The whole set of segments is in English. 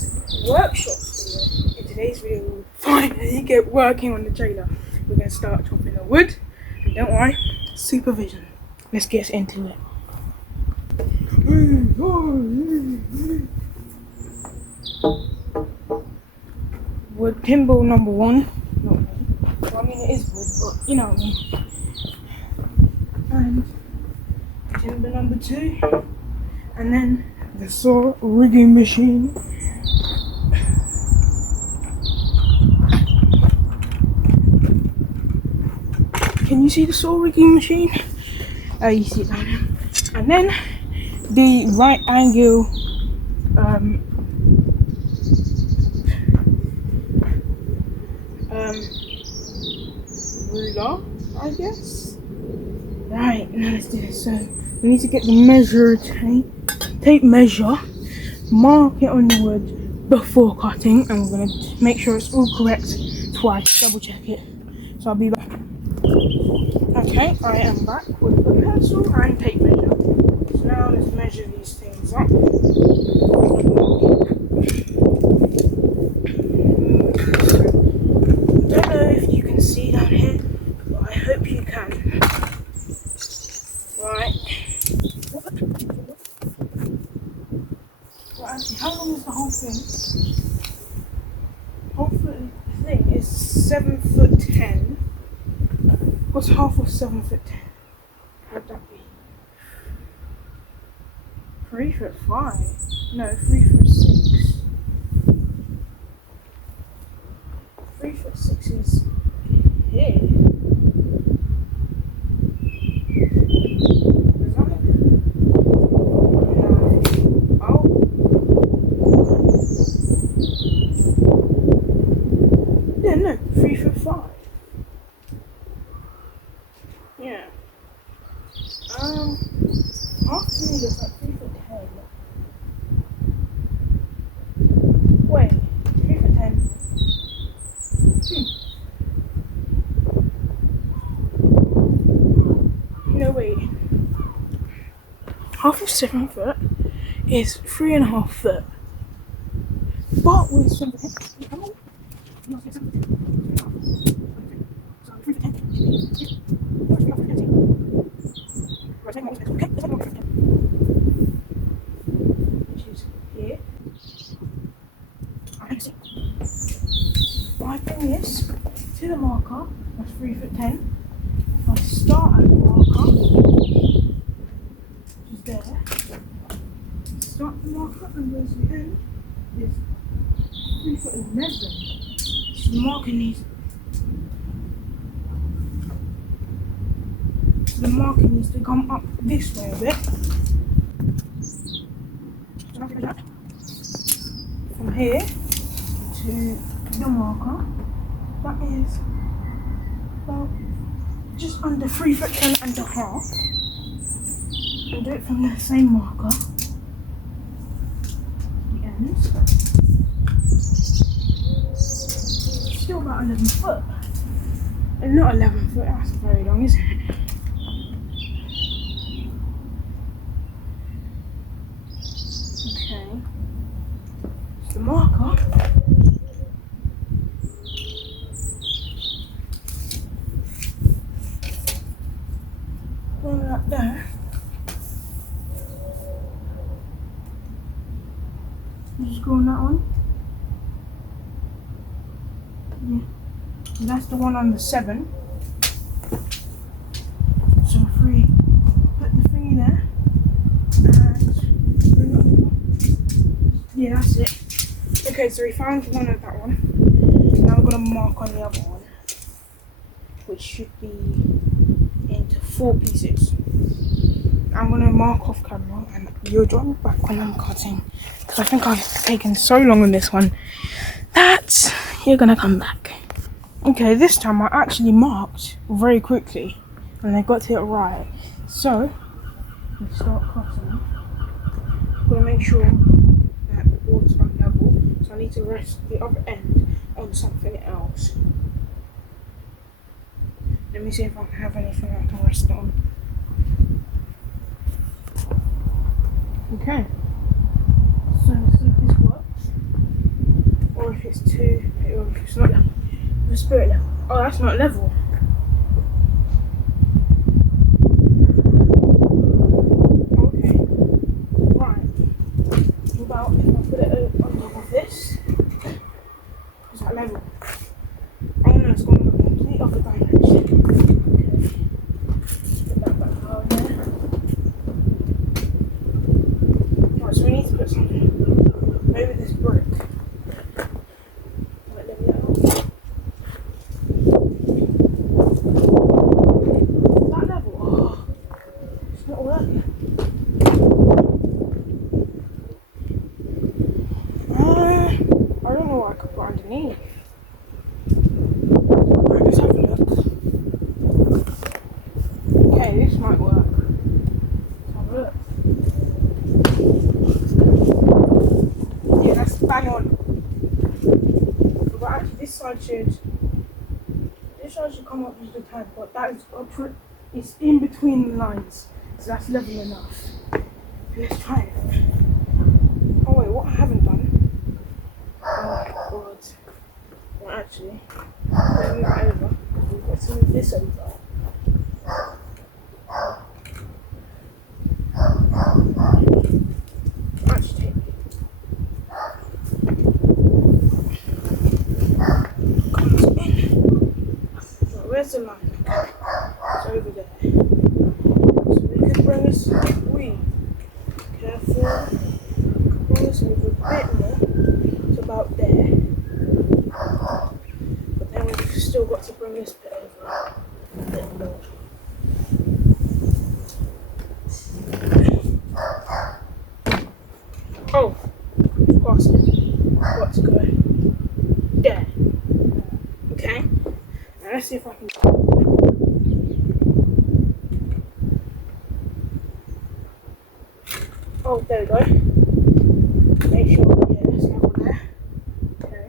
today's workshops video. In today's video, we'll finally get working on the trailer. We're going to start chopping the wood, and don't worry, supervision. Let's get into it. Wood timber number 1. Not me. Well, I mean, it is wood, but you know what I mean. And timber number 2. And then the saw rigging machine. Can you see the saw rigging machine? You see it down there. And then the right angle ruler, I guess. Right, now let's do this. So we need to get the measure tape measure, mark it on the wood before cutting, and we're gonna make sure it's all correct twice, double check it. So I'll be back. Okay, I am back with the pencil and tape measure. So now let's measure these things up. I don't know if you can see down here, but I hope you can. Right. Well, actually, how long is the whole thing? Whole thing is 7'10". What's half of 7'10"? What'd that be? 3'5". No, 3'6". 3'6" is here. Is that it? Oh. Yeah, no, 3'5". Yeah. Half to me looks like 3'10". Wait, 3'10". No, wait. Half of 7 foot is 3.5 foot. But with some which is here. I bring this to the marker, that's 3'10". If I start at the marker, which is there, start the marker and go to the end, is 3'11". So the marker needs to come up this way a bit. From here to the marker, that is about just under 3'10.5". I'll do it from the same marker, the ends. Still about 11 foot. And not 11 foot, that's very long, isn't it? Okay. So the marker. Going right there. Just go on that one. Yeah. So that's the one on the 7. So put the thingy there. And bring it over. Yeah, that's it. Okay, so we found one of that one. Now we're going to mark on the other one, which should be into 4 pieces. I'm going to mark off camera and you'll join me back when I'm cutting, because I think I've taken so long on this one that you're going to come back. Okay, this time I actually marked very quickly and I got it right. So, let's start cutting. I'm going to make sure that the board's on level, so I need to rest the other end on something else. Let me see if I can have anything I can rest on. Okay, so let's see if this works. it's two. It's not level. The spirit level. Oh, that's not level. Okay. Right. What about if I put it on top of this? Is that level? Oh no, it's going in the complete other direction. Okay. Put that back out there. Right, so we need to put something. Maybe this brick. Right, let me out. That level. Oh, it's not working. I don't know what I could put underneath. Right, let's have a look. Okay, this might work. Let's have a look. Yeah, that's bang on. But actually, this side should come up just a tad, but that is it's in between the lines, so that's level enough. Let's try it. Oh wait, what I haven't done? Oh my god. Well, actually, let me that over. We've got to move this over. Actually, take it. Comes in. Right, where's the line? It's over there. So we can bring this. Careful. Bring this over a bit more. It's about there. But then we've still got to bring this bit over a bit more. Oh, got to go there. Okay. Now let's see if I can. Oh, there we go. Make sure, yeah, that's level there. Okay.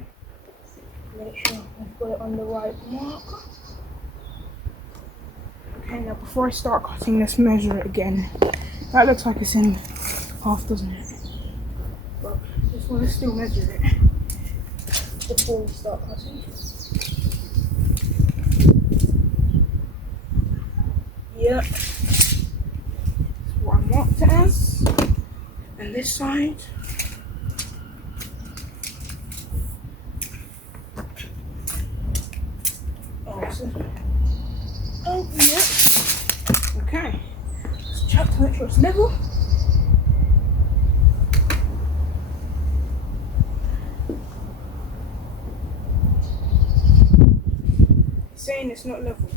Make sure I've got it on the right mark. Okay, now before I start cutting, let's measure it again. That looks like it's in half, doesn't it? But I just want to still measure it before we start cutting. Yep. That's what I marked it as. And this side. Oh, yep. Okay. Let's check to make sure it's level. It's saying it's not level.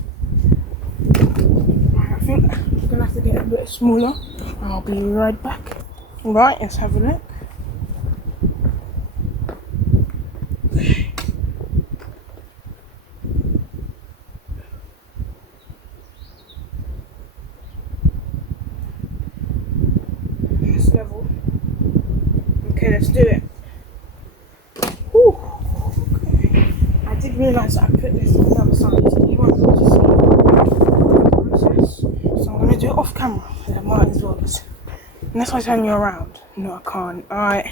Right, I think I'm gonna have to get it a bit smaller. I'll be right back. Right, let's have a look. It's level. Okay, let's do it. Whew. Okay. I did realise that I put this on the other side, so you won't be able to see the process. So I'm gonna do it off camera. Yeah, might as well. Unless I turn you around. No, I can't. Alright.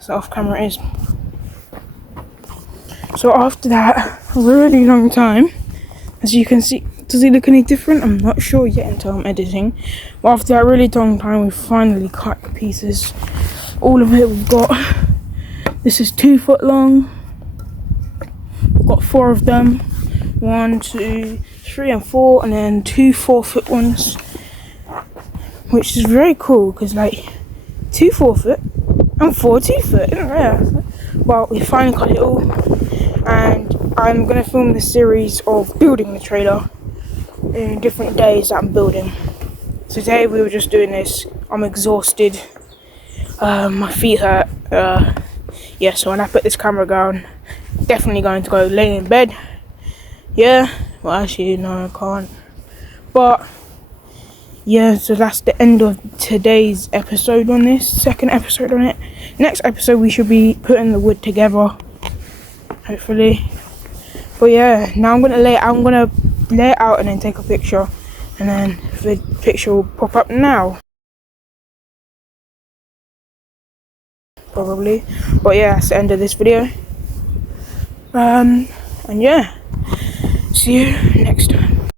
So off camera it is. So after that really long time, as you can see, does it look any different? I'm not sure yet until I'm editing. But after that really long time, we finally cut the pieces. All of it we've got. This is 2 foot long. We've got 4 of them. 1, 2, 3 and 4, and then 2 4-foot ones. Which is very cool because like 2 4-foot and 4 2-foot, isn't it? Well, we finally got it all, and I'm gonna film this series of building the trailer in different days that I'm building. So today we were just doing this. I'm exhausted. My feet hurt. Yeah, so when I put this camera down, definitely going to go lay in bed. Yeah, well actually no, I can't. But yeah, so that's the end of today's episode on this, second episode on it. Next episode we should be putting the wood together, hopefully. But yeah, now I'm gonna lay it out and then take a picture, and then the picture will pop up now. Probably. But yeah, that's the end of this video. And yeah, see you next time.